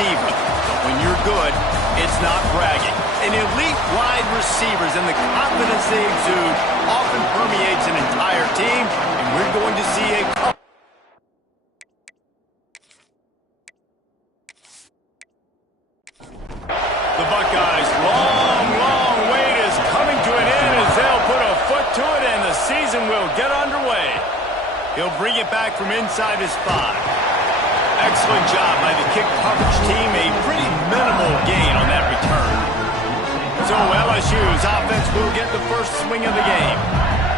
diva. But when you're good, it's not bragging. An elite wide receivers and the confidence they exude often permeates an entire team, and we're going to see a couple. The Buckeyes' long wait is coming to an end as they'll put a foot to it and the season will get underway. He'll bring it back from inside his 5. Excellent job by the kick coverage team. A pretty minimal gain on that return. So LSU's offense will get the first swing of the game.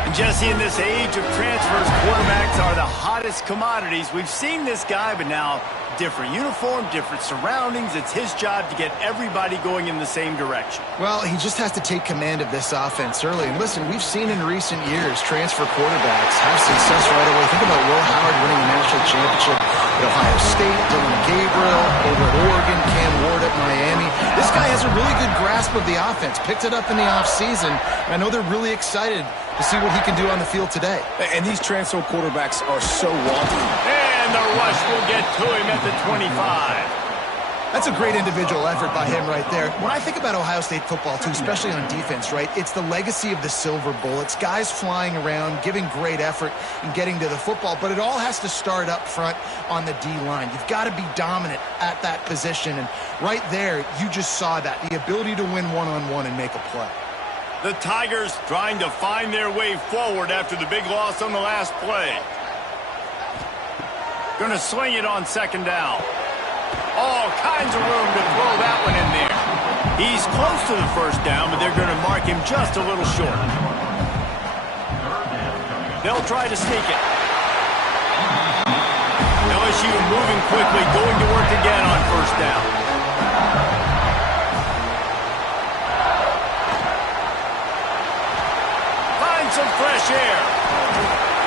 And Jesse, in this age of transfers, quarterbacks are the hottest commodities. We've seen this guy, but now different uniform, different surroundings. It's his job to get everybody going in the same direction. Well, he just has to take command of this offense early. And listen, we've seen in recent years transfer quarterbacks have success right away. Think about Will Howard winning the national championship at Ohio State, Dylan Gabriel over at Oregon, Cam Ward at Miami. This guy has a really good grasp of the offense, picked it up in the offseason. I know they're really excited to see what he can do on the field today. And these transfer quarterbacks are so wanted. And the rush will get to him at the 25. That's a great individual effort by him right there. When I think about Ohio State football, too, especially on defense, right, it's the legacy of the Silver Bullets, guys flying around, giving great effort and getting to the football, but it all has to start up front on the D-line. You've got to be dominant at that position, and right there, you just saw that, the ability to win one-on-one and make a play. The Tigers trying to find their way forward after the big loss on the last play. Going to sling it on second down. All kinds of room to throw that one in there. He's close to the first down, but they're going to mark him just a little short. They'll try to sneak it. LSU moving quickly, going to work again on first down. Find some fresh air.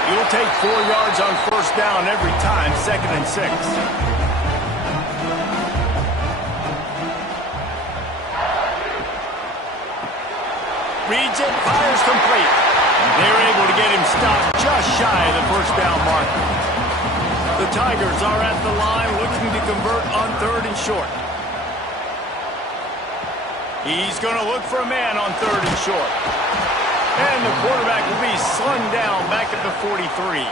You'll take 4 yards on first down every time, 2nd and 6. Reads it, fires complete. They're able to get him stopped just shy of the first down mark. The Tigers are at the line looking to convert on 3rd and short. He's going to look for a man on 3rd and short. And the quarterback will be slung down back at the 43.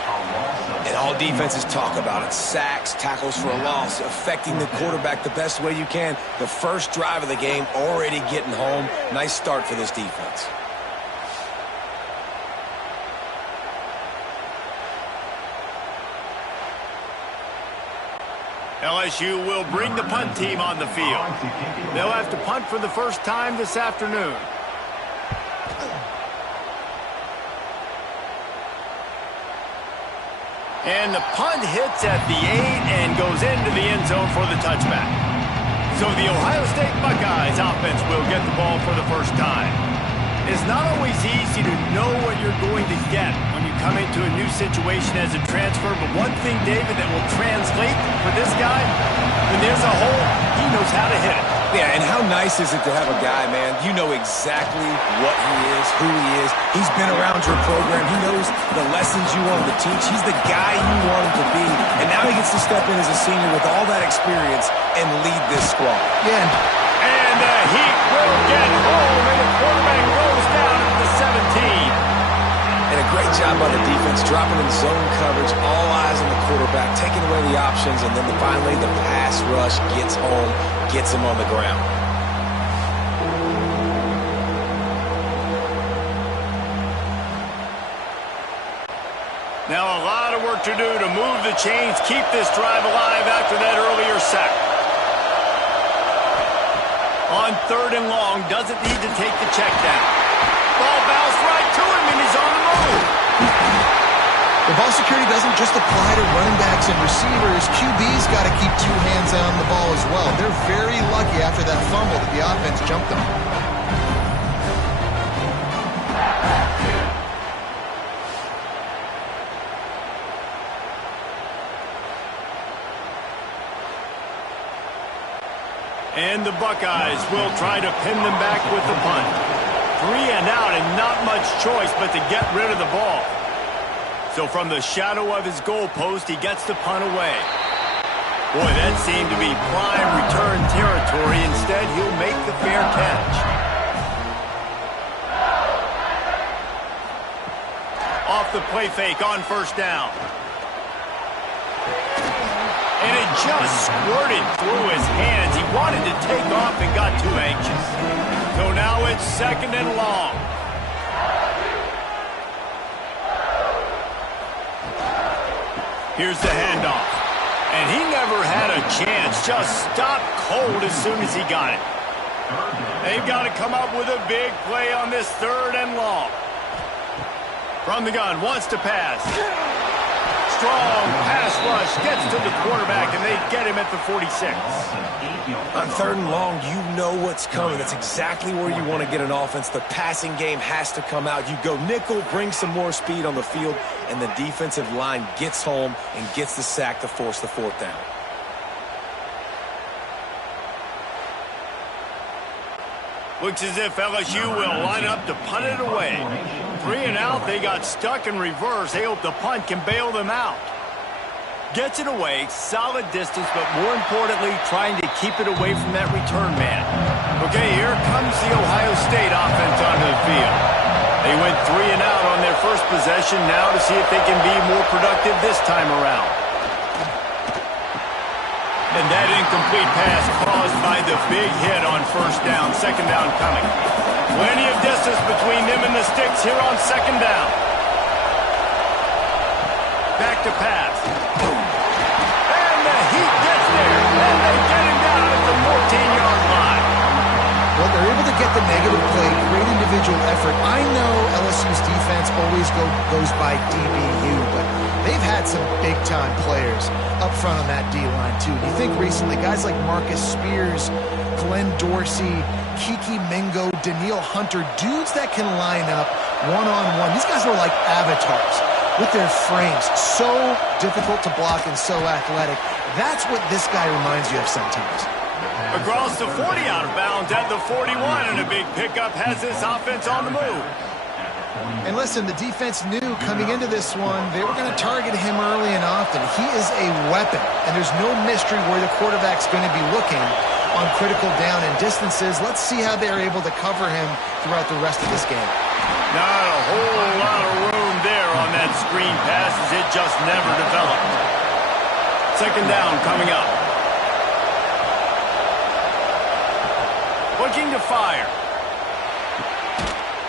And all defenses talk about it. Sacks, tackles for a loss, affecting the quarterback the best way you can. The first drive of the game, already getting home. Nice start for this defense. LSU will bring the punt team on the field. They'll have to punt for the first time this afternoon. And the punt hits at the 8 and goes into the end zone for the touchback. So the Ohio State Buckeyes offense will get the ball for the first time. It's not always easy to know what you're going to get when you come into a new situation as a transfer, but one thing, David, that will translate for this guy, when there's a hole, he knows how to hit it. Yeah, and how nice is it to have a guy, man, you know exactly what he is, who he is. He's been around your program. He knows the lessons you want him to teach. He's the guy you want him to be. And now he gets to step in as a senior with all that experience and lead this squad. Yeah. And the heat will get home, and the quarterback goes down at the 17. And a great job by the defense, dropping in zone coverage, all eyes on the quarterback, taking away the options, and then finally the pass rush gets home, gets him on the ground. Now a lot of work to do to move the chains, keep this drive alive after that earlier sack. On 3rd and long, doesn't need to take the check down. Ball bounced right to him, and he's on the move. The ball security doesn't just apply to running backs and receivers. QB's got to keep 2 hands on the ball as well. They're very lucky after that fumble that the offense jumped on. And the Buckeyes will try to pin them back with the punt. 3 and out, and not much choice but to get rid of the ball. So from the shadow of his goalpost, he gets the punt away. Boy, that seemed to be prime return territory. Instead, he'll make the fair catch. Off the play fake on first down. And it just squirted through his hands. He wanted to take off and got too anxious. So now it's 2nd and long. Here's the handoff. And he never had a chance. Just stopped cold as soon as he got it. They've got to come up with a big play on this 3rd and long. From the gun, wants to pass. Strong pass rush, gets to the quarterback, and they get him at the 46. On 3rd and long, you know what's coming. That's exactly where you want to get an offense. The passing game has to come out. You go nickel, bring some more speed on the field, and the defensive line gets home and gets the sack to force the 4th down. Looks as if LSU will line up to punt it away. 3 and out, they got stuck in reverse. They hope the punt can bail them out. Gets it away, solid distance, but more importantly, trying to keep it away from that return man. Okay, here comes the Ohio State offense onto the field. They went 3 and out on their first possession, now to see if they can be more productive this time around. And that incomplete pass caused by the big hit on first down, 2nd down coming. Plenty of distance between them and the sticks here on 2nd down. Back to pass. And the Heat gets there, and they get him down at the 14-yard line. Well, they're able to get the negative play, great individual effort. I know LSU's defense always goes by DBU, but they've had some big-time players up front on that D-line, too. You think recently, guys like Marcus Spears, Glenn Dorsey, Kiki Mingo, Daniil Hunter, dudes that can line up one-on-one. These guys are like avatars with their frames. So difficult to block and so athletic. That's what this guy reminds you of sometimes. Across the 40 out of bounds at the 41, and a big pickup has this offense on the move. And listen, the defense knew coming into this one, they were going to target him early and often. He is a weapon, and there's no mystery where the quarterback's going to be looking on critical down and distances. Let's see how they're able to cover him throughout the rest of this game. Not a whole lot of room there on that screen pass as it just never developed. 2nd down coming up. Looking to fire.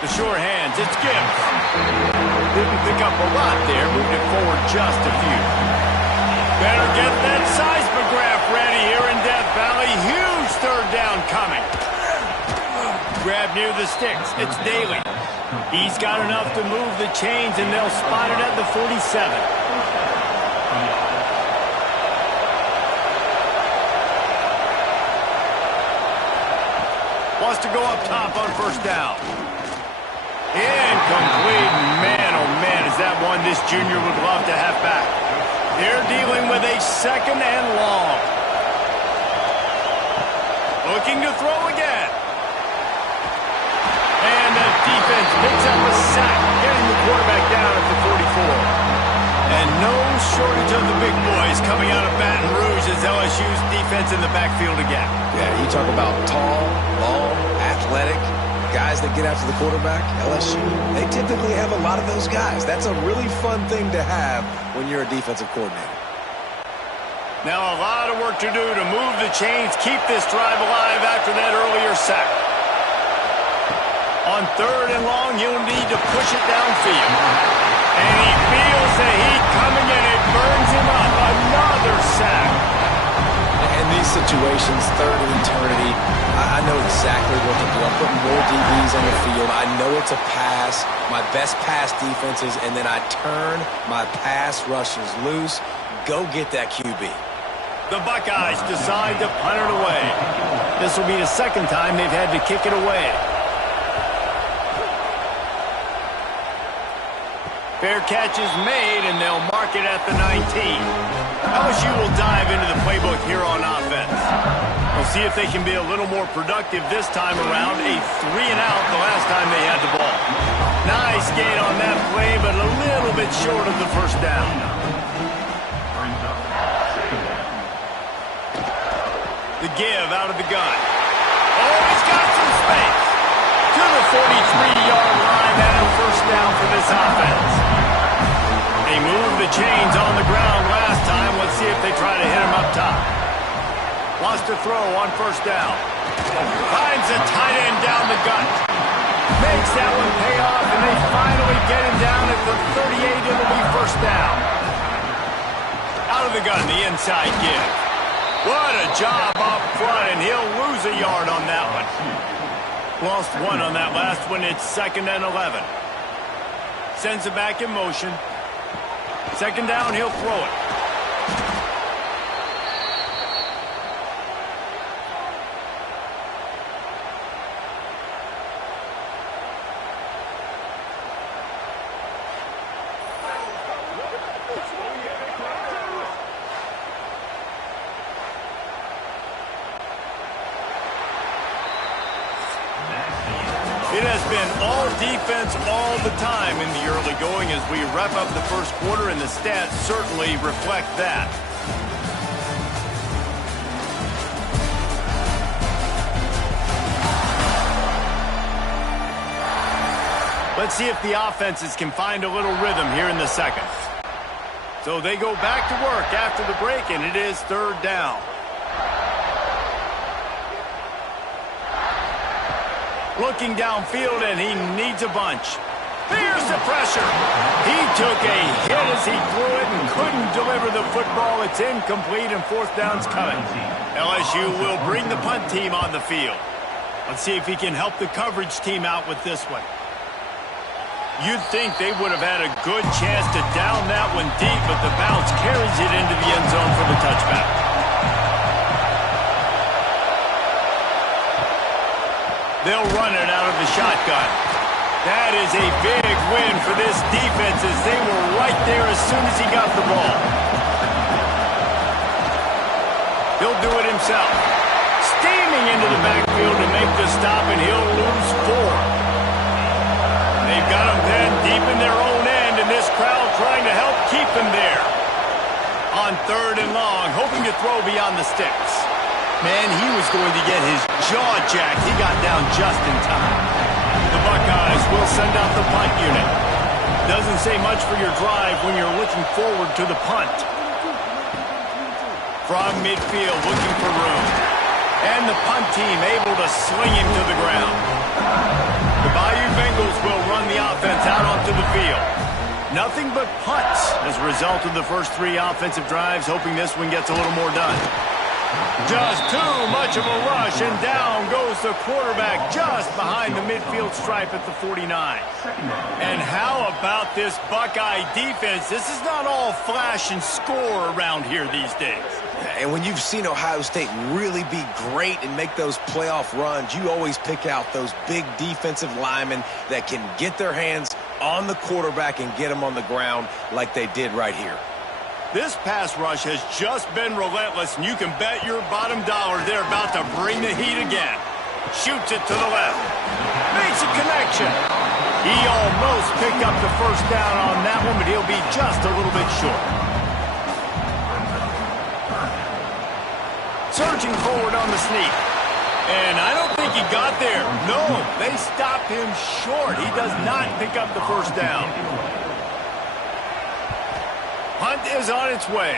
The sure hands, it's Gibbs. Didn't pick up a lot there, moved it forward just a few. Better get that seismograph ready here in Death Valley. Huge 3rd down coming. Grab near the sticks, it's Daly. He's got enough to move the chains, and they'll spot it at the 47. Wants to go up top on first down. Incomplete. Man, oh man, is that one this junior would love to have back. They're dealing with a 2nd and long. Looking to throw again. And the defense picks up a sack, getting the quarterback down at the 44. And no shortage of the big boys coming out of Baton Rouge as LSU's defense in the backfield again. Yeah, you talk about tall, long, athletic, guys that get after the quarterback. LSU, they typically have a lot of those guys. That's a really fun thing to have when you're a defensive coordinator. Now a lot of work to do to move the chains, keep this drive alive after that earlier sack. On 3rd and long, he'll need to push it downfield. And he feels the heat coming, and it burns him up. Another sack. In these situations, 3rd and eternity, I know exactly what to do. I'm putting more DBs on the field. I know it's a pass, my best pass defenses, and then I turn my pass rushers loose. Go get that QB. The Buckeyes decide to punt it away. This will be the 2nd time they've had to kick it away. Fair catch is made, and they'll mark it at the 19. LSU will dive into the playbook here on offense. We'll see if they can be a little more productive this time around. A 3 and out the last time they had the ball. Nice gain on that play, but a little bit short of the first down. The give out of the gun. Oh, he's got some space. To the 43-yard line and a first down for this offense. They moved the chains on the ground last time. Let's see if they try to hit him up top. Wants to throw on first down. Finds a tight end down the gut. Makes that one pay off, and they finally get him down at the 38. It'll be first down. Out of the gun, the inside give. What a job up front, and he'll lose a yard on that one. Lost one on that last one. It's 2nd and 11. Sends it back in motion. Second down, he'll throw it. It has been all defense all the time in the early going as we wrap up the first quarter, and the stats certainly reflect that. Let's see if the offenses can find a little rhythm here in the second. So they go back to work after the break, and it is 3rd down. Looking downfield, and he needs a bunch. Here's the pressure. He took a hit as he threw it and couldn't deliver the football. It's incomplete, and 4th down's coming. LSU will bring the punt team on the field. Let's see if he can help the coverage team out with this one. You'd think they would have had a good chance to down that one deep, but the bounce carries it into the end zone for the touchback. They'll run it out of the shotgun. That is a big win for this defense as they were right there as soon as he got the ball. He'll do it himself. Steaming into the backfield to make the stop, and he'll lose 4. They've got him then deep in their own end, and this crowd trying to help keep him there. On 3rd and long, hoping to throw beyond the sticks. Man, he was going to get his jaw jacked. He got down just in time. The Buckeyes will send out the punt unit. Doesn't say much for your drive when you're looking forward to the punt. From midfield, looking for room. And the punt team able to sling him to the ground. The Bayou Bengals will run the offense out onto the field. Nothing but punts as a result of the first 3 offensive drives, hoping this one gets a little more done. Just too much of a rush, and down goes the quarterback just behind the midfield stripe at the 49. And how about this Buckeye defense? This is not all flash and score around here these days. And when you've seen Ohio State really be great and make those playoff runs, you always pick out those big defensive linemen that can get their hands on the quarterback and get him on the ground like they did right here. This pass rush has just been relentless, and you can bet your bottom dollar they're about to bring the heat again. Shoots it to the left. Makes a connection. He almost picked up the first down on that one, but he'll be just a little bit short. Surging forward on the sneak. And I don't think he got there. No, they stopped him short. He does not pick up the first down. Punt is on its way.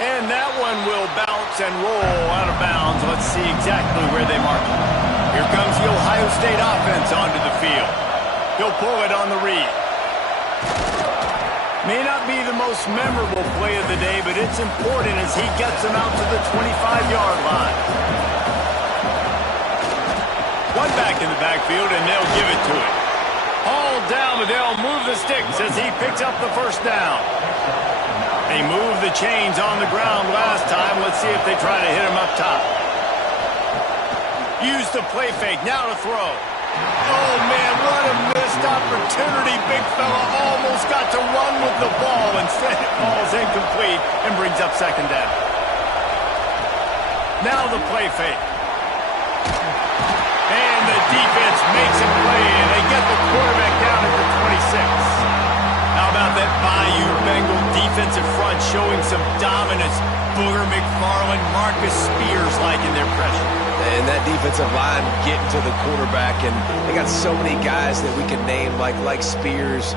And that one will bounce and roll out of bounds. Let's see exactly where they mark it. Here comes the Ohio State offense onto the field. He'll pull it on the read. May not be the most memorable play of the day, but it's important as he gets them out to the 25-yard line. One back in the backfield, and they'll give it to him. Hauled down, but they'll move the sticks as he picks up the first down. They moved the chains on the ground last time. Let's see if they try to hit him up top. Use the play fake. Now to throw. Oh, man, what a missed opportunity. Big fella almost got to run with the ball. Instead, it falls incomplete and brings up second down. Now the play fake. And the defense makes a play, and they get the quarterback down at the 26. How about that Bayou Bengal defensive front showing some dominance. Booger McFarland, Marcus Spears liking their pressure. And that defensive line getting to the quarterback, and they got so many guys that we can name, like Spears,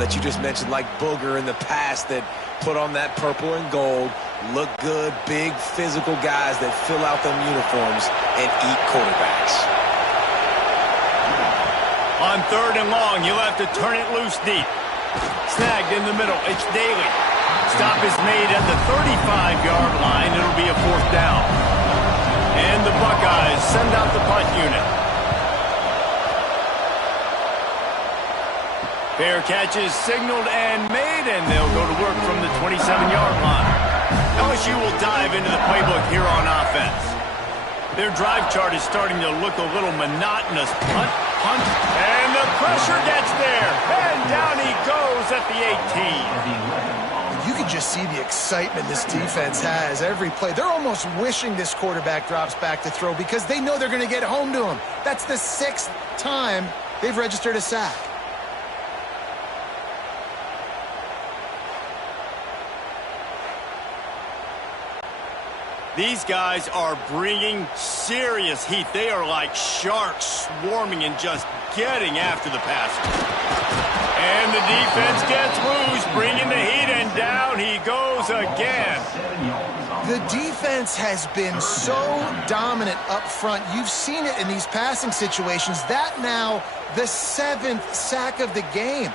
that you just mentioned, like Booger in the past, that put on that purple and gold, look good, big physical guys that fill out them uniforms and eat quarterbacks. On 3rd and long, you'll have to turn it loose deep. Snagged in the middle, it's Daly. Stop is made at the 35-yard line. It'll be a 4th down. And the Buckeyes send out the punt unit. Fair catch is signaled and made, and they'll go to work from the 27-yard line. LSU will dive into the playbook here on offense. Their drive chart is starting to look a little monotonous. Punt, punt, and the pressure gets there. And down he goes at the 18. You can just see the excitement this defense has every play. They're almost wishing this quarterback drops back to throw because they know they're going to get home to him. That's the 6th time they've registered a sack. These guys are bringing serious heat. They are like sharks swarming and just getting after the passer. And the defense gets loose, bringing the heat, and down he goes again. The defense has been so dominant up front. You've seen it in these passing situations. That now the 7th sack of the game.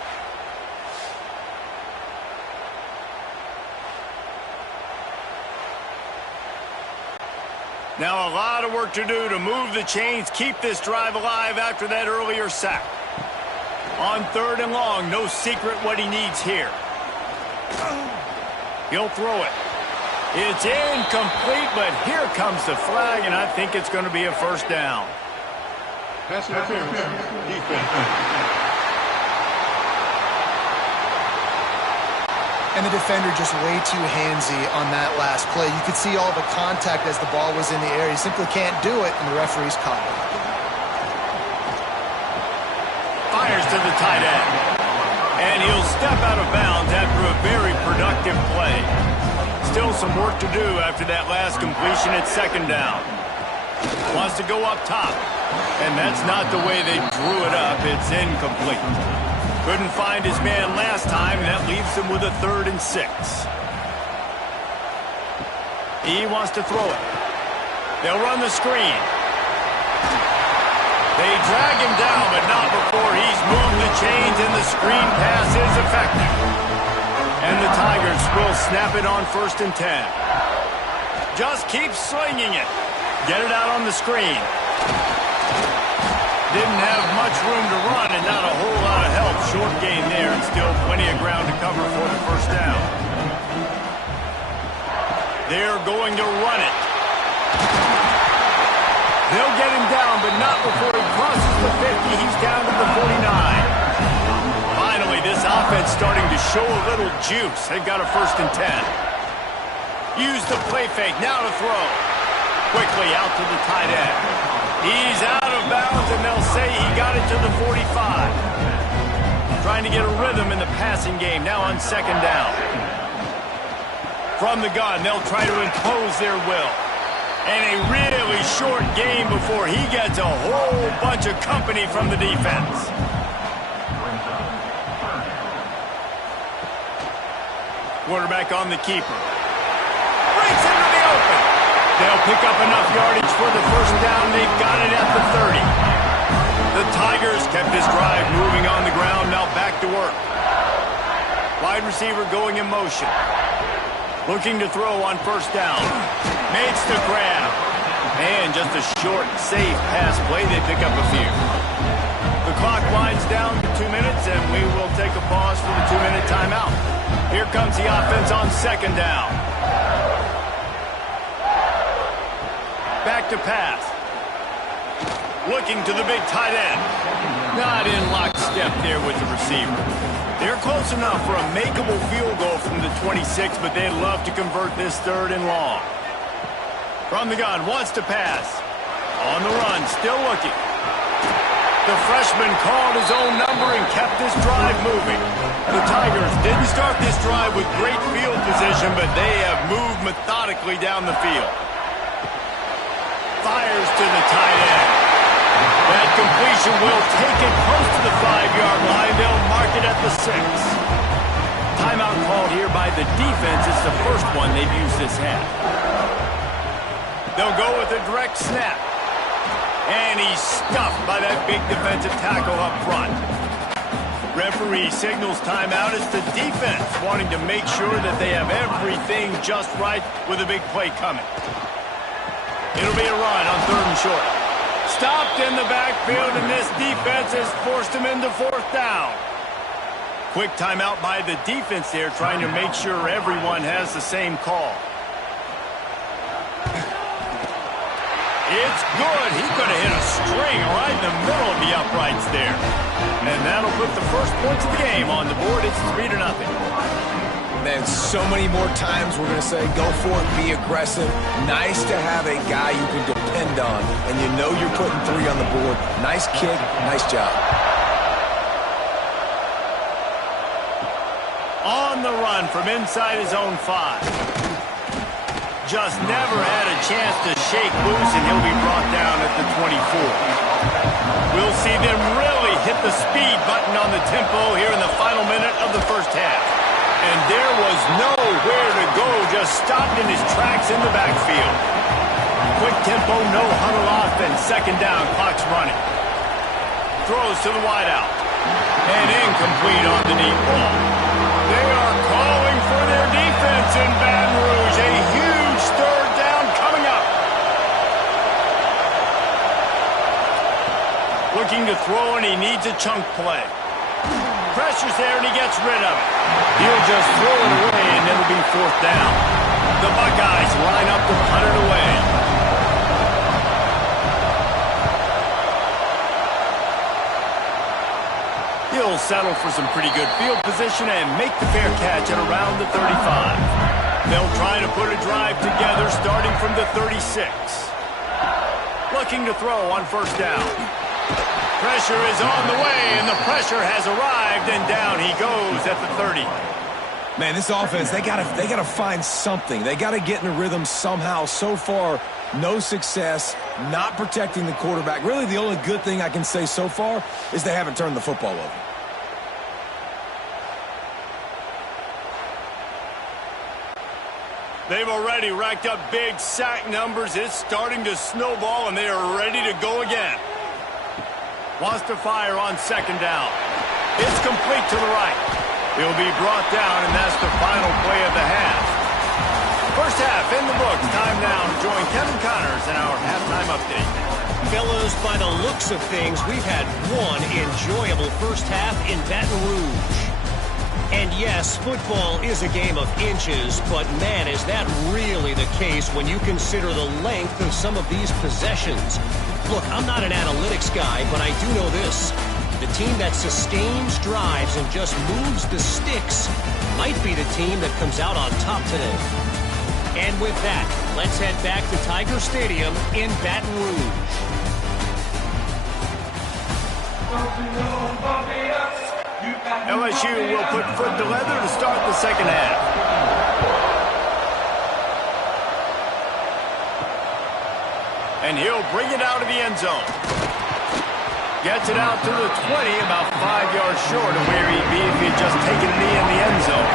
Now a lot of work to do to move the chains, keep this drive alive after that earlier sack. On 3rd and long, no secret what he needs here. He'll throw it. It's incomplete, but here comes the flag, and I think it's going to be a 1st down. Pass interference. Defense. And the defender just way too handsy on that last play. You could see all the contact as the ball was in the air. He simply can't do it, and the referee's caught it. Fires to the tight end. And he'll step out of bounds after a very productive play. Still some work to do after that last completion at 2nd down. Wants to go up top. And that's not the way they drew it up. It's incomplete. Couldn't find his man last time, and that leaves him with a 3rd and 6. He wants to throw it. They'll run the screen. They drag him down, but not before he's moved the chains, and the screen pass is effective. And the Tigers will snap it on 1st and 10. Just keep slinging it. Get it out on the screen. Didn't have much room to run and not a whole lot of help. Short gain there and still plenty of ground to cover for the 1st down. They're going to run it. They'll get him down, but not before he crosses the 50. He's down to the 49. Finally, this offense starting to show a little juice. They've got a 1st and 10. Use the play fake. Now to throw. Quickly out to the tight end. He's out of bounds, and they'll say he got it to the 45. Trying to get a rhythm in the passing game, now on 2nd down. From the gun, they'll try to impose their will. And a really short game before he gets a whole bunch of company from the defense. Quarterback on the keeper. Breaks into the open. They'll pick up enough yardage for the 1st down. They've got it at the 30. The Tigers kept this drive moving on the ground. Now back to work. Wide receiver going in motion. Looking to throw on 1st down. Makes the grab. And just a short, safe pass play. They pick up a few. The clock winds down to 2 minutes, and we will take a pause for the 2-minute timeout. Here comes the offense on 2nd down. Back to pass. Looking to the big tight end. Not in lockstep there with the receiver. They're close enough for a makeable field goal from the 26, but they'd love to convert this 3rd and long. From the gun, wants to pass. On the run, still looking. The freshman called his own number and kept this drive moving. The Tigers didn't start this drive with great field position, but they have moved methodically down the field. Fires to the tight end. That completion will take it close to the 5-yard line. They'll mark it at the 6. Timeout called here by the defense. It's the first one they've used this half. They'll go with a direct snap. And he's stuffed by that big defensive tackle up front. Referee signals timeout. It's the defense wanting to make sure that they have everything just right with a big play coming. It'll be a run on 3rd and short. Stopped in the backfield, and this defense has forced him into 4th down. Quick timeout by the defense there, trying to make sure everyone has the same call. It's good. He could have hit a string right in the middle of the uprights there. And that'll put the first points of the game on the board. It's 3-0. Man, so many more times we're going to say, go for it, be aggressive. Nice to have a guy you can depend on, and you know you're putting 3 on the board. Nice kick, nice job. On the run from inside his own 5. Just never had a chance to shake loose, and he'll be brought down at the 24. We'll see them really hit the speed button on the tempo here in the final minute of the first half. And there was nowhere to go, just stopped in his tracks in the backfield. Quick tempo, no huddle offense, 2nd down, clock's running. Throws to the wideout. And incomplete on the deep ball. They are calling for their defense in Baton Rouge. A huge 3rd down coming up. Looking to throw, and he needs a chunk play. Pressure's there, and he gets rid of it. He'll just throw it away, and it'll be 4th down. The Buckeyes line up to punt it away. He'll settle for some pretty good field position and make the fair catch at around the 35. They'll try to put a drive together starting from the 36. Looking to throw on 1st down. Pressure is on the way, and the pressure has arrived, and down he goes at the 30. Man, this offense, they gotta find something. They gotta get in a rhythm somehow. So far, no success, not protecting the quarterback. Really, the only good thing I can say so far is they haven't turned the football over. They've already racked up big sack numbers. It's starting to snowball, and they are ready to go again. Wants to fire on 2nd down. It's complete to the right. He'll be brought down, and that's the final play of the half. First half in the books. Time now to join Kevin Connors in our halftime update. Fellows, by the looks of things, we've had one enjoyable first half in Baton Rouge. And yes, football is a game of inches, but man, is that really the case when you consider the length of some of these possessions. Look, I'm not an analytics guy, but I do know this. The team that sustains drives and just moves the sticks might be the team that comes out on top today. And with that, let's head back to Tiger Stadium in Baton Rouge. LSU will put foot to leather to start the second half. And he'll bring it out of the end zone. Gets it out to the 20, about 5 yards short of where he'd be if he had just taken a knee in the end zone.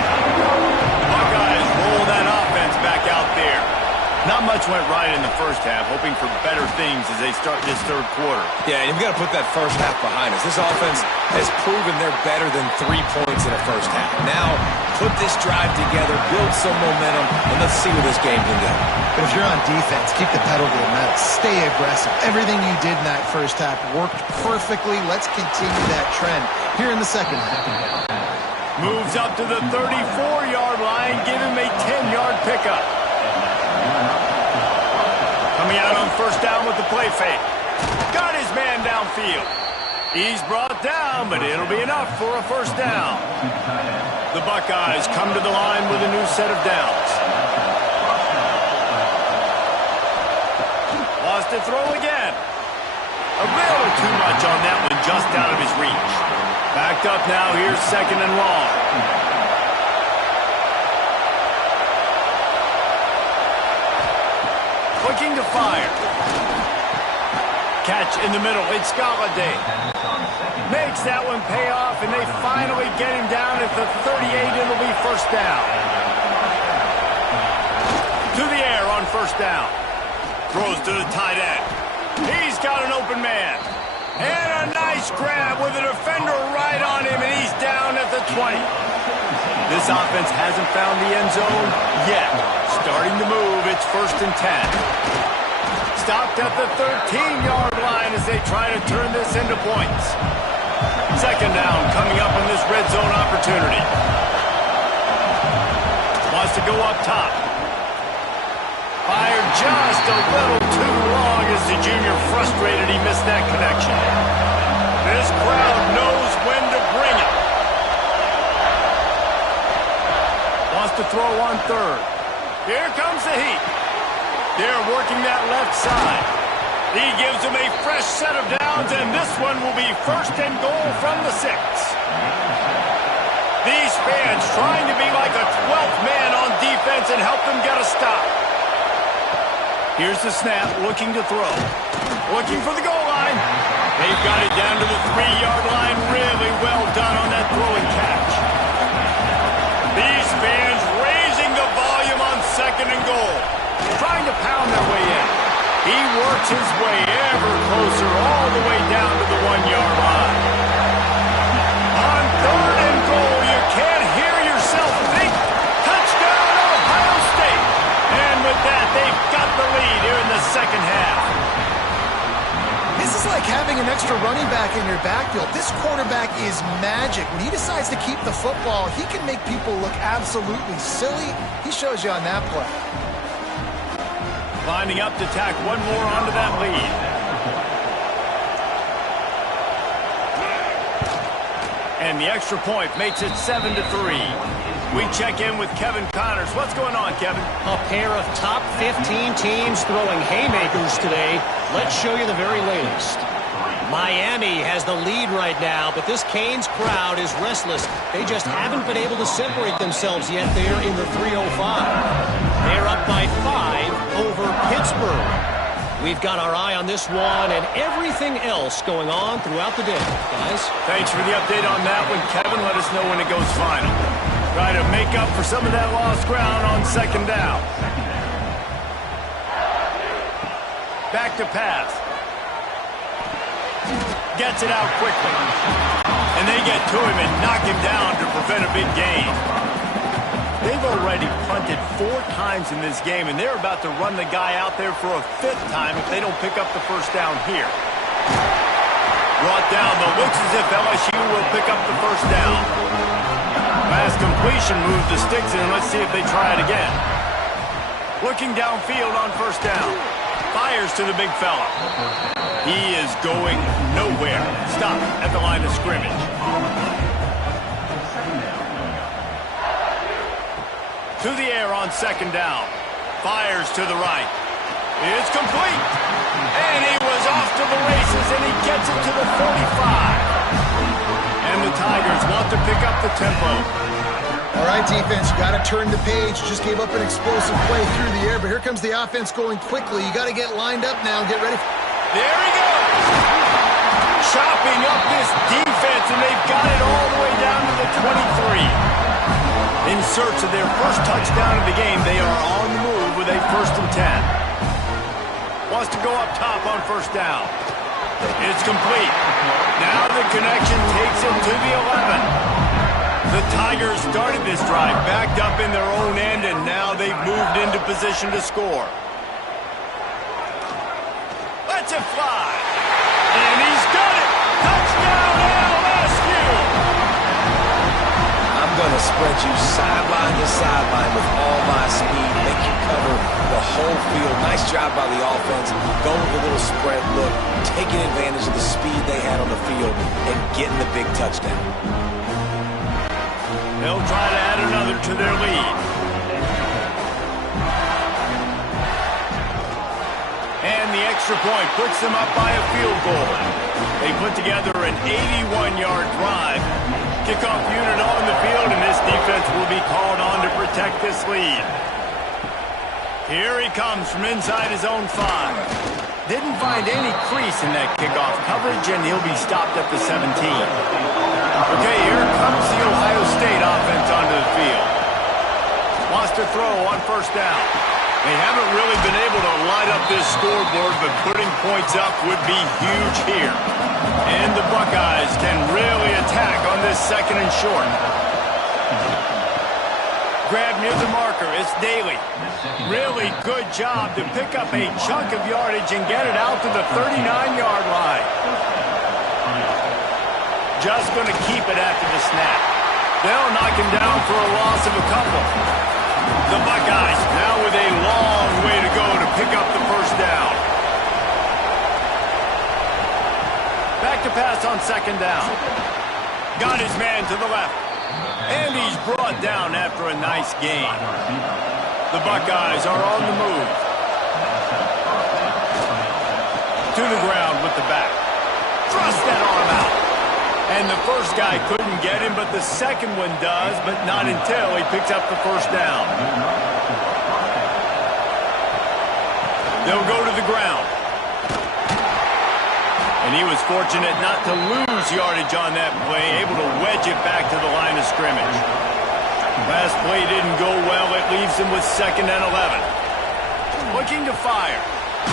The Buckeyes roll that offense back out there. Not much went right in the first half, hoping for better things as they start this 3rd quarter. Yeah, and you've got to put that first half behind us. This offense has proven they're better than 3 points in a first half. Now, put this drive together, build some momentum, and let's see where this game can go. But if you're on defense, keep the pedal to the metal. Stay aggressive. Everything you did in that first half worked perfectly. Let's continue that trend here in the second half. Moves up to the 34-yard line, give him a 10-yard pickup. Coming out on 1st down with the play fake. Got his man downfield. He's brought down, but it'll be enough for a 1st down. The Buckeyes come to the line with a new set of downs. Wants to throw again. A real too much on that one, just out of his reach. Backed up now, here's 2nd and long. Looking to fire. Catch in the middle, it's Galladay. Makes that one pay off, and they finally get him down at the 38. It'll be 1st down. To the air on 1st down. Throws to the tight end. He's got an open man. And a nice grab with a defender right on him, and he's down at the 20. This offense hasn't found the end zone yet. Starting to move, it's 1st and 10. Stopped at the 13-yard line as they try to turn this into points. 2nd down coming up on this red zone opportunity. Wants to go up top. Fired just a little too long as the junior frustrated he missed that connection. This crowd knows when to bring it. Wants to throw on 3rd. Here comes the heat. They're working that left side. He gives them a fresh set of downs, and this one will be 1st and goal from the 6. These fans trying to be like a 12th man on defense and help them get a stop. Here's the snap, looking to throw. Looking for the goal line. They've got it down to the 3-yard line. Really well done on that throwing catch. These fans raising the volume on 2nd and goal. Trying to pound their way in. He works his way ever closer all the way down to the 1-yard line. On 3rd and goal, you can't hear yourself think. Touchdown, Ohio State. And with that, they've got the lead here in the 2nd half. This is like having an extra running back in your backfield. This quarterback is magic. When he decides to keep the football, he can make people look absolutely silly. He shows you on that play. Lining up to tack one more onto that lead. And the extra point makes it 7-3. We check in with Kevin Connors. What's going on, Kevin? A pair of top 15 teams throwing haymakers today. Let's show you the very latest. Miami has the lead right now, but this Canes crowd is restless. They just haven't been able to separate themselves yet there in the 305. They're up by 5 over Pittsburgh. We've got our eye on this one and everything else going on throughout the day, guys. Thanks for the update on that one, Kevin. Let us know when it goes final. Try to make up for some of that lost ground on 2nd down. Back to pass. Gets it out quickly. And they get to him and knock him down to prevent a big gain. They've already punted 4 times in this game, and they're about to run the guy out there for a 5th time if they don't pick up the 1st down here. Brought down, but looks as if LSU will pick up the 1st down. Last completion moves the sticks in. Let's see if they try it again. Looking downfield on 1st down. Fires to the big fella. He is going nowhere. Stop at the line of scrimmage. To the air on 2nd down. Fires to the right. It's complete. And he was off to the races, and he gets it to the 45. And the Tigers want to pick up the tempo. All right, defense, you got to turn the page. Just gave up an explosive play through the air, but here comes the offense going quickly. You got to get lined up now and get ready. There he goes. Chopping up this defense, and they've got it all the way down to the 23. In search of their first touchdown of the game, they are on the move with a 1st and 10. Wants to go up top on 1st down. It's complete. Now the connection takes it to the 11. The Tigers started this drive backed up in their own end, and now they've moved into position to score. Let's it fly. And he's got it. Touchdown LSU. I'm going to spread you sideline to sideline with all my speed, make you cover the whole field. Nice job by the offense, going with a little spread look, taking advantage of the speed they had on the field and getting the big touchdown. They'll try to add another to their lead. And the extra point puts them up by a field goal. They put together an 81-yard drive. Kickoff unit on the field, and this defense will be called on to protect this lead. Here he comes from inside his own 5. Didn't find any crease in that kickoff coverage, and he'll be stopped at the 17. Okay, here comes the Ohio State offense onto the field. Wants to throw on first down. They haven't really been able to light up this scoreboard, but putting points up would be huge here. And the Buckeyes can really attack on this second and short. Grab near the marker. It's Daly. Really good job to pick up a chunk of yardage and get it out to the 39-yard line. Just going to keep it after the snap. They'll knock him down for a loss of a couple. The Buckeyes now with a long way to go to pick up the first down. Back to pass on second down. Got his man to the left. And he's brought down after a nice gain. The Buckeyes are on the move. To the ground with the back. Thrust that arm out. And the first guy couldn't get him, but the second one does, but not until he picks up the first down. They'll go to the ground. And he was fortunate not to lose yardage on that play, able to wedge it back to the line of scrimmage. Last play didn't go well. It leaves him with 2nd and 11. Looking to fire.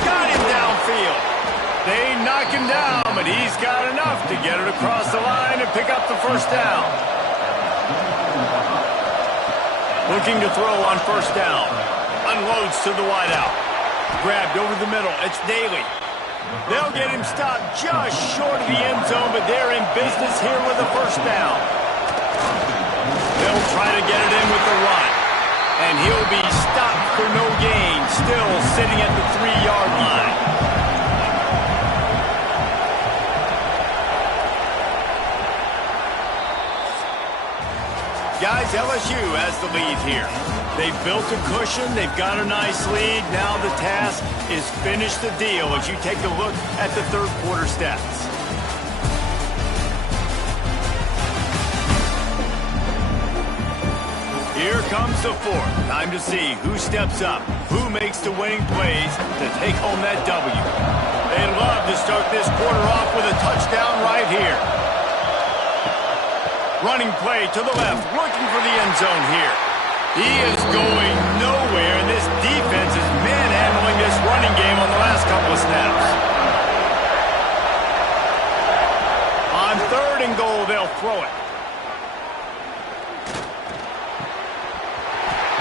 Got him downfield. They knock him down, but he's got enough to get it across the line and pick up the first down. Looking to throw on first down. Unloads to the wideout. Grabbed over the middle. It's Daly. They'll get him stopped just short of the end zone, but they're in business here with a first down. They'll try to get it in with the run. And he'll be stopped for no gain, still sitting at the 3-yard line. Guys, LSU has the lead here. They've built a cushion. They've got a nice lead. Now the task is finish the deal as you take a look at the third quarter stats. Here comes the fourth. Time to see who steps up, who makes the winning plays to take home that W. They'd love to start this quarter off with a touchdown right here. Running play to the left, looking for the end zone here. He is going nowhere, and this defense is manhandling this running game on the last couple of snaps. On 3rd and goal, they'll throw it.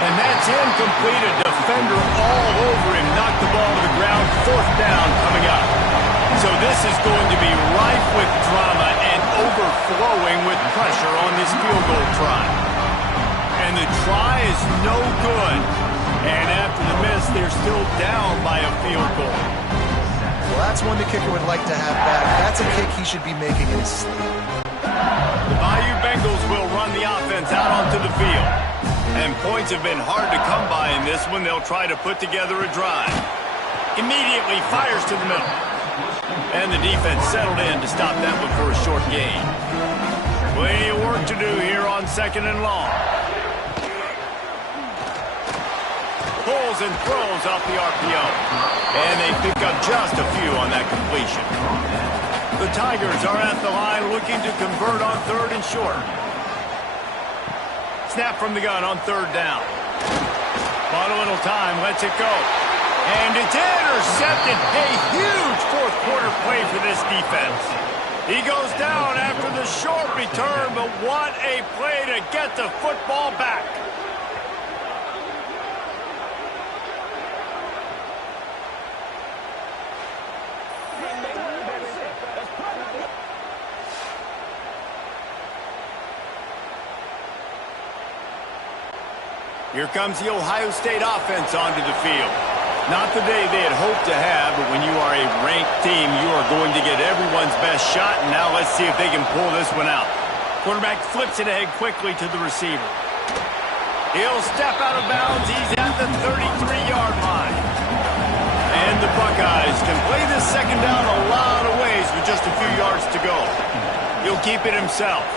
And that's incomplete. A defender all over him, knocked the ball to the ground. 4th down coming up. So this is going to be rife with drama and overflowing with pressure on this field goal try. And the try is no good. And after the miss, they're still down by a field goal. Well, that's one the kicker would like to have back. That's a kick he should be making in his sleep. The Bayou Bengals will run the offense out onto the field. And points have been hard to come by in this one. They'll try to put together a drive. Immediately fires to the middle. And the defense settled in to stop that one for a short gain. Plenty of work to do here on 2nd and long. Pulls and throws off the RPO. And they pick up just a few on that completion. The Tigers are at the line looking to convert on 3rd and short. Snap from the gun on 3rd down. Bought a little time, lets it go. And it's intercepted. A huge fourth quarter play for this defense. He goes down after the short return, but what a play to get the football back. Here comes the Ohio State offense onto the field. Not the day they had hoped to have, but when you are a ranked team, you are going to get everyone's best shot, and now let's see if they can pull this one out. Quarterback flips it ahead quickly to the receiver. He'll step out of bounds. He's at the 33-yard line. And the Buckeyes can play this second down a lot of ways with just a few yards to He'll keep it himself.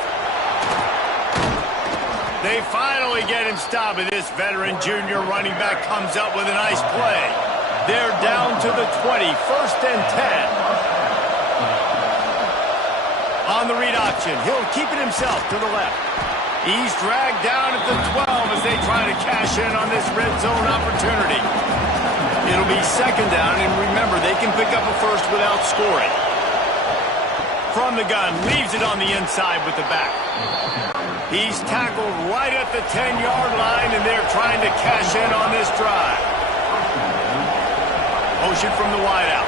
They finally get him stopped, and this veteran junior running back comes up with a nice play. They're down to the 20, 1st and 10. On the read option, he'll keep it himself to the left. He's dragged down at the 12 as they try to cash in on this red zone opportunity. It'll be 2nd down, and remember, they can pick up a first without scoring. From the gun, leaves it on the inside with the back. He's tackled right at the 10-yard line, and they're trying to cash in on this drive. Motion from the wideout.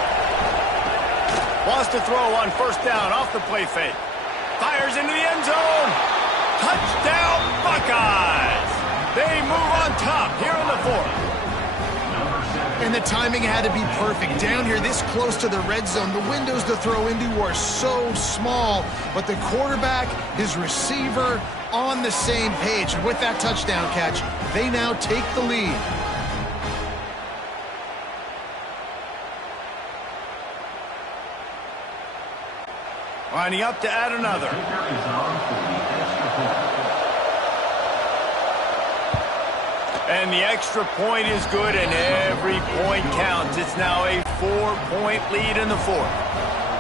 Wants to throw on 1st down off the play fake. Fires into the end zone. Touchdown, Buckeyes! They move on top here in the 4th. And the timing had to be perfect. Down here this close to the red zone, the windows to throw into are so small, but the quarterback, his receiver, on the same page. And with that touchdown catch, they now take the lead. Lining up to add another. And the extra point is good, and every point counts. It's now a 4-point lead in the 4th.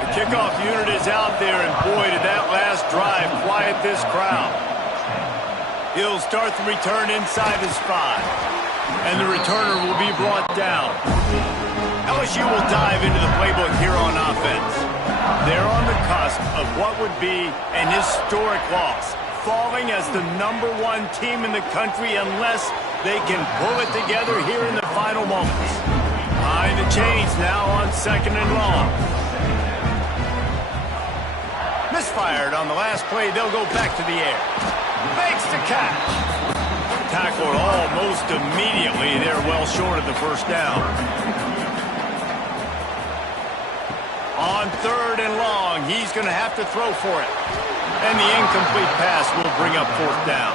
The kickoff unit is out there, and boy, did that last drive quiet this crowd. He'll start the return inside his 5, and the returner will be brought down. LSU will dive into the playbook here on offense. They're on the cusp of what would be an historic loss, falling as the #1 team in the country unless they can pull it together here in the final moments. Behind the chains now on 2nd and long. Misfired on the last play. They'll go back to the air. Makes the catch. Tackled almost immediately. They're well short of the 1st down. On 3rd and long, he's going to have to throw for it. And the incomplete pass will bring up 4th down.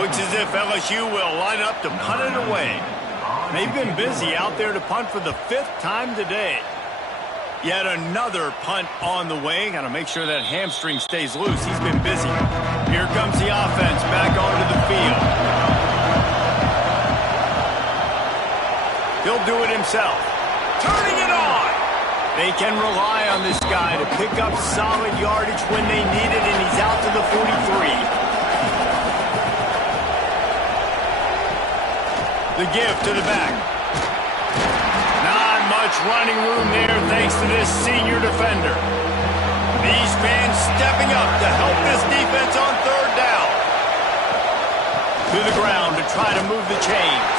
Looks as if LSU will line up to punt it away. They've been busy out there to punt for the 5th time today. Yet another punt on the way. Got to make sure that hamstring stays loose. He's been busy. Here comes the offense back onto the field. He'll do it himself. Turning it on. They can rely on this guy to pick up solid yardage when they need it, and he's out to the 43. The give to the back. Not much running room there thanks to this senior defender. These fans stepping up to help this defense on 3rd down. To the ground to try to move the chains.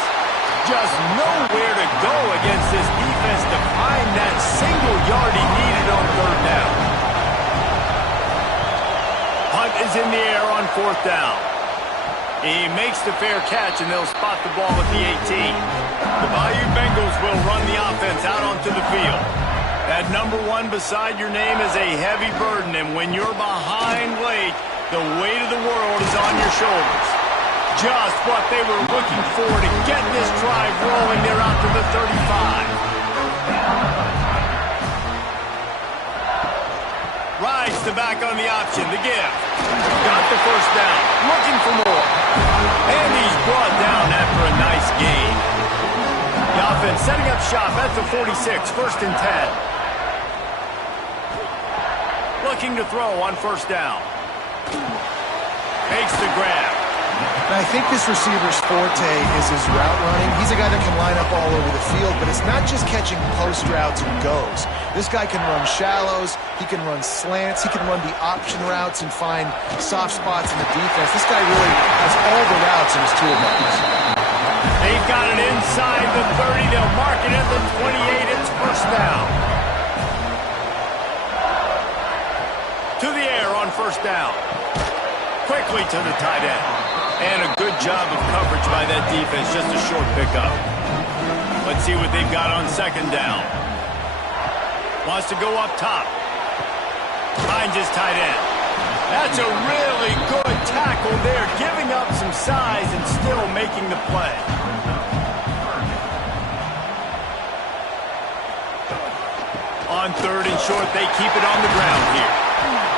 Just nowhere to go against this defense to find that single yard he needed on 3rd down. Punt is in the air on 4th down. He makes the fair catch, and they'll spot the ball at the 18. The Bayou Bengals will run the offense out onto the field. That #1 beside your name is a heavy burden, and when you're behind late, the weight of the world is on your shoulders. Just what they were looking for to get this drive rolling. They're out to the 35. Rides the back on the option. The give. Got the 1st down. Looking for more. And he's brought down after a nice gain. The offense setting up shop at the 46. 1st and 10. Looking to throw on 1st down. Makes the grab. And I think this receiver's forte is his route running. He's a guy that can line up all over the field, but it's not just catching post routes and goes. This guy can run shallows, he can run slants, he can run the option routes and find soft spots in the defense. This guy really has all the routes in his toolbox. They've got it inside the 30. They'll mark it at the 28. It's 1st down. To the air on 1st down. Quickly to the tight end. And a good job of coverage by that defense. Just a short pickup. Let's see what they've got on 2nd down. Wants to go up top. Finds his tight end. That's a really good tackle there. Giving up some size and still making the play. On 3rd and short, they keep it on the ground here.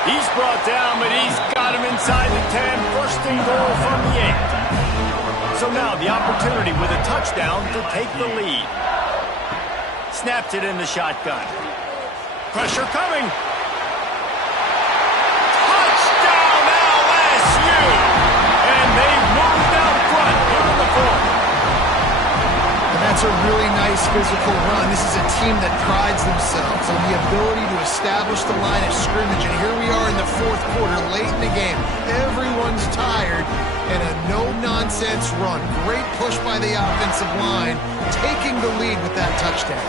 He's brought down, but he's got him inside the 10. First and goal from the 8. So now the opportunity with a touchdown to take the lead. Snaps it in the shotgun. Pressure coming. Touchdown LSU! And they moved out front here in the fourth. And that's a really nice physical run. This is a team that prides themselves on the ability to establish the line of scrimmage. And here we are in the fourth quarter, late in the game. Everyone's tired, and a no-nonsense run. Great push by the offensive line, taking the lead with that touchdown.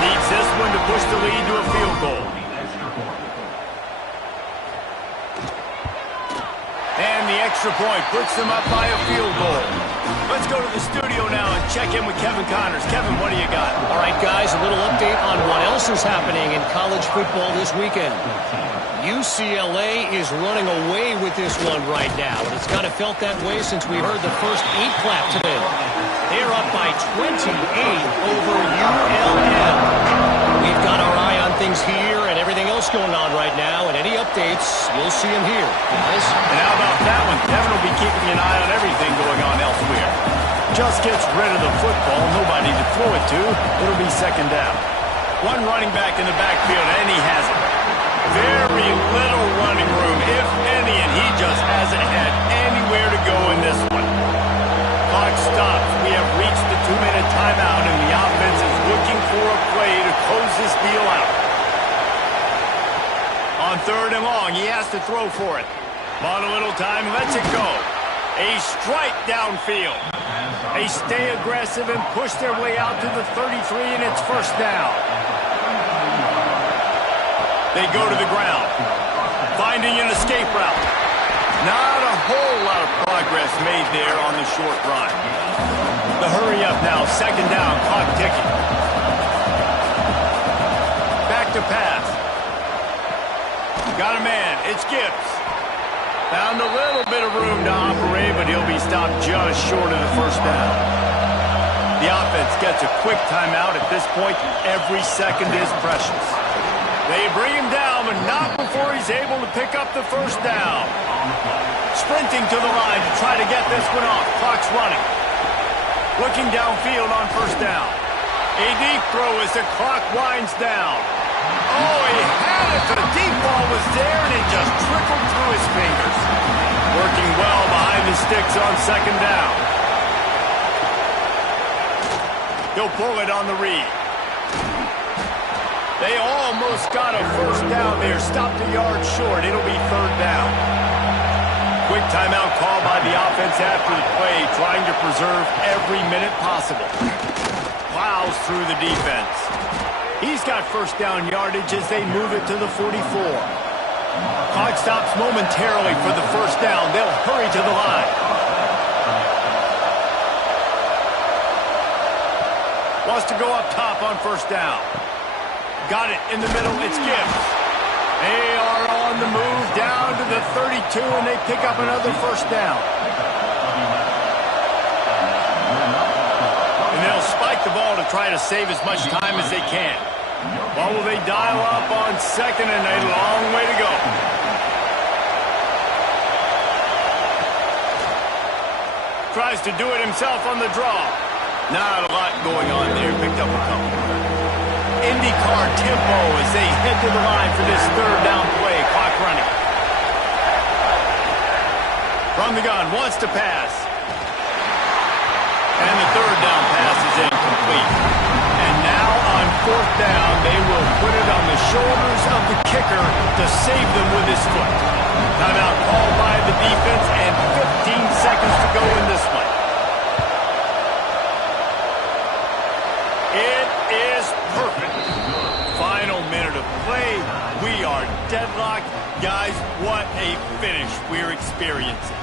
Needs this one to push the lead to a field goal. And the extra point puts them up by a field goal. Let's go to the studio now and check in with Kevin Connors. Kevin, what do you got? All right, guys, a little update on what else is happening in college football this weekend. UCLA is running away with this one right now, and it's kind of felt that way since we heard the first 8 clap today. They're up by 28 over ULM. We've got our eye on things here and everything else going on right now, and any updates, you'll see them here, guys. And how about that one? Kevin will be keeping an eye on everything going on elsewhere. Just gets rid of the football, nobody to throw it to. It'll be second down. One running back in the backfield, and he has it. Very little running room, if any, and he just hasn't had anywhere to go in this one. Clock stops. We have reached the 2-minute timeout, and the offense is looking for a play to close this deal out. On third and long, he has to throw for it. On a little time, lets it go. A strike downfield. They stay aggressive and push their way out to the 33, and it's first down. They go to the ground, finding an escape route. Not a whole lot of progress made there on the short run. The hurry up now, second down, clock ticking. Back to pass. Got a man, it's Gibbs. Found a little bit of room to operate, but he'll be stopped just short of the first down. The offense gets a quick timeout at this point. Every second is precious. They bring him down, but not before he's able to pick up the first down. Sprinting to the line to try to get this one off. Clock's running. Looking downfield on first down. A deep throw as the clock winds down. Oh, he had it. The deep ball was there, and it just trickled through his fingers. Working well behind the sticks on second down. He'll pull it on the read. They almost got a first down there. Stopped a yard short. It'll be third down. Quick timeout call by the offense after the play, trying to preserve every minute possible. Plows through the defense. He's got first down yardage as they move it to the 44. Clock stops momentarily for the first down. They'll hurry to the line. Wants to go up top on first down. Got it in the middle. It's Gibbs. They are on the move down to the 32, and they pick up another first down. And they'll spike the ball to try to save as much time as they can. Well, will they dial up on second, and a long way to go. Tries to do it himself on the draw. Not a lot going on there. Picked up a couple. IndyCar tempo as they head to the line for this third down play. Clock running. From the gun, wants to pass. And the third down pass is incomplete. And now on fourth down, they will put it on the shoulders of the kicker to save them with his foot. Timeout called by the defense, and 15 seconds to go in this one. It is perfect. Final minute of play. We are deadlocked. Guys, what a finish we're experiencing.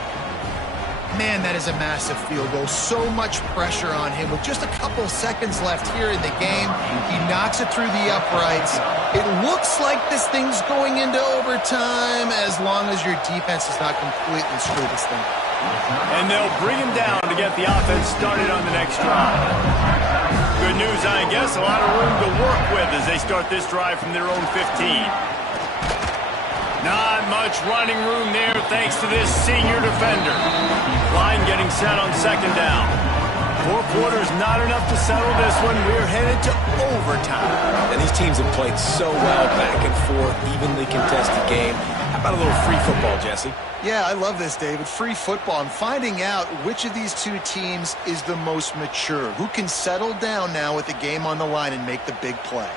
Man, that is a massive field goal. So much pressure on him. With just a couple seconds left here in the game, he knocks it through the uprights. It looks like this thing's going into overtime as long as your defense does not completely screw this thing. And they'll bring him down to get the offense started on the next drive. Good news, I guess. A lot of room to work with as they start this drive from their own 15. Not much running room there thanks to this senior defender. Line getting set on second down. 4 quarters not enough to settle this one. We're headed to overtime. And these teams have played so well, back and forth, evenly contested game. How about a little free football, Jesse? Yeah, I love this, David. Free football. I'm finding out which of these two teams is the most mature. Who can settle down now with the game on the line and make the big play?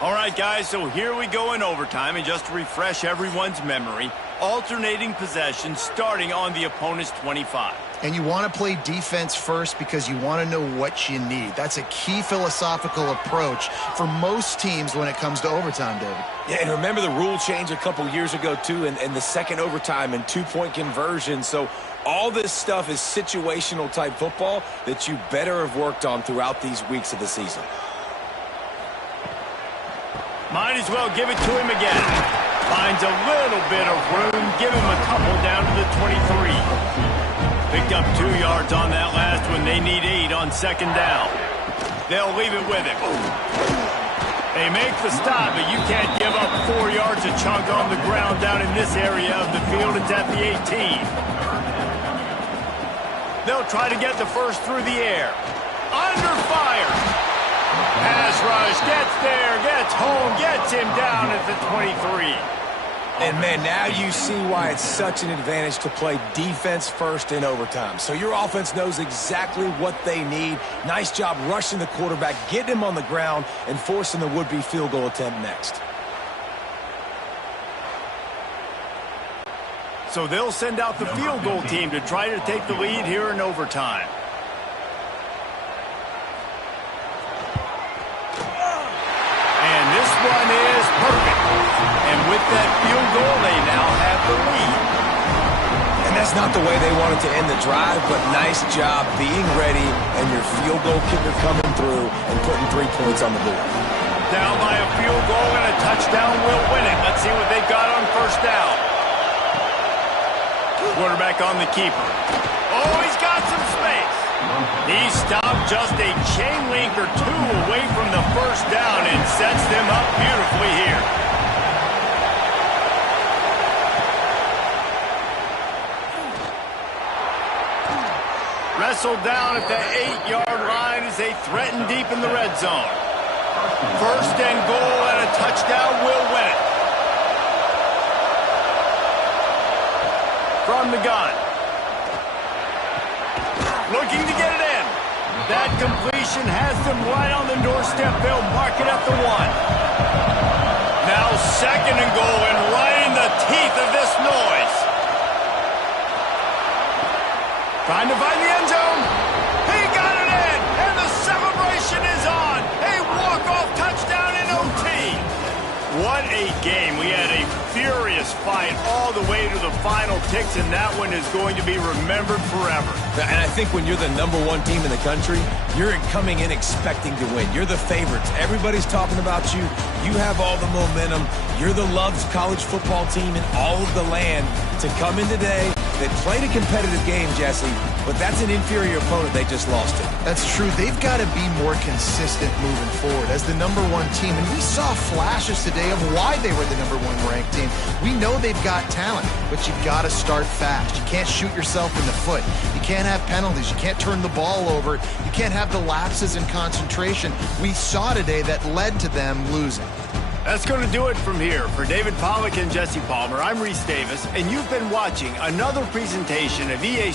All right, guys, so here we go in overtime. And just to refresh everyone's memory, alternating possession starting on the opponent's 25. And you want to play defense first because you want to know what you need. That's a key philosophical approach for most teams when it comes to overtime, David. Yeah, and remember the rule change a couple years ago, too, and the second overtime and 2-point conversion. So all this stuff is situational type football that you better have worked on throughout these weeks of the season. Might as well give it to him again. Finds a little bit of room. Give him a couple down to the 23. Picked up 2 yards on that last one. They need 8 on second down. They'll leave it with him. They make the stop, but you can't give up 4 yards a chunk on the ground down in this area of the field. It's at the 18. They'll try to get the first through the air. Under fire. Pass rush, gets there, gets home, gets him down at the 23. And, man, now you see why it's such an advantage to play defense first in overtime. So your offense knows exactly what they need. Nice job rushing the quarterback, getting him on the ground, and forcing the would-be field goal attempt next. So they'll send out the field goal team to try to take the lead here in overtime. And this one is perfect. And with that field goal, they now have the lead. And that's not the way they wanted to end the drive, but nice job being ready and your field goal kicker coming through and putting 3 points on the board. Down by a field goal and a touchdown will win it. Let's see what they've got on first down. Quarterback on the keeper. Oh, he's got some space. He stopped just a chain link or 2 away from the first down and sets them up beautifully here. Wrestled down at the 8-yard line as they threaten deep in the red zone. First and goal and a touchdown will win it. From the gun. Looking to get it in. That completion has them right on the doorstep. They'll mark it at the 1. Now second and goal and right in the teeth of this noise. Trying to find the end zone. He got it in, and the celebration is on. A walk-off touchdown in OT. What a game. We had a furious fight all the way to the final ticks, and that one is going to be remembered forever. And I think when you're the #1 team in the country, you're coming in expecting to win. You're the favorites. Everybody's talking about you. You have all the momentum. You're the loved college football team in all of the land. To come in today, they played a competitive game, Jesse, but that's an inferior opponent they just lost to. That's true. They've got to be more consistent moving forward as the #1 team. And we saw flashes today of why they were the #1 ranked team. We know they've got talent, but you've got to start fast. You can't shoot yourself in the foot. You can't have penalties. You can't turn the ball over. You can't have the lapses in concentration we saw today that led to them losing. That's going to do it from here. For David Pollack and Jesse Palmer, I'm Reese Davis, and you've been watching another presentation of EA